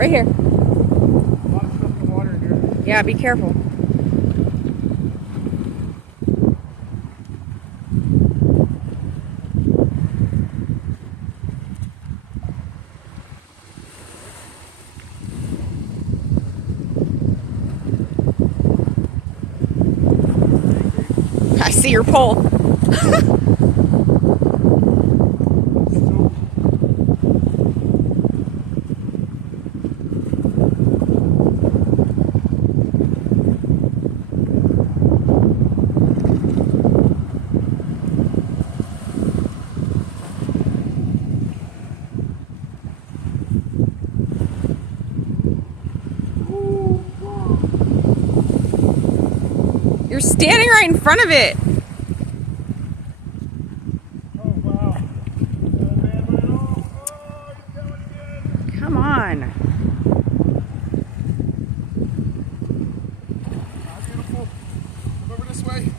Right here. A lot of stuff in the water in here. Yeah, be careful. I see your pole. You're standing right in front of it. Oh, wow. Oh, he's going again. Come on. Ah, beautiful. Over this way.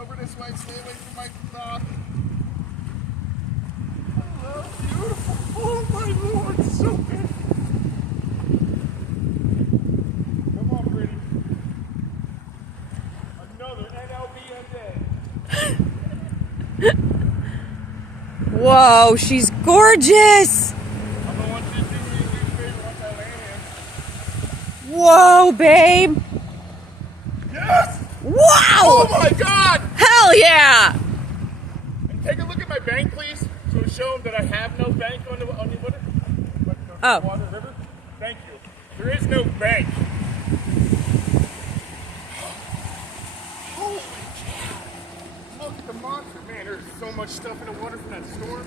Over this way. Stay away from my rock. Hello, beautiful. Oh, my Lord. It's so big. Come on, pretty. Another NLBN day. Whoa, she's gorgeous. I'm the 150 favorite once I land here. Whoa, babe. Yes! Wow. Oh my God! Hell yeah. And take a look at my bank, please, to show them that I have no bank on the water. Oh. Water river. Thank you. There is no bank. Holy cow! Look at the monster, man. There's so much stuff in the water from that storm.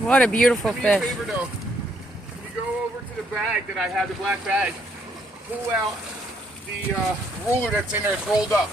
What a beautiful Do me a fish. favor, though. When you go over to the bag that I have, the black bag, pull out the ruler that's in there. It's rolled up.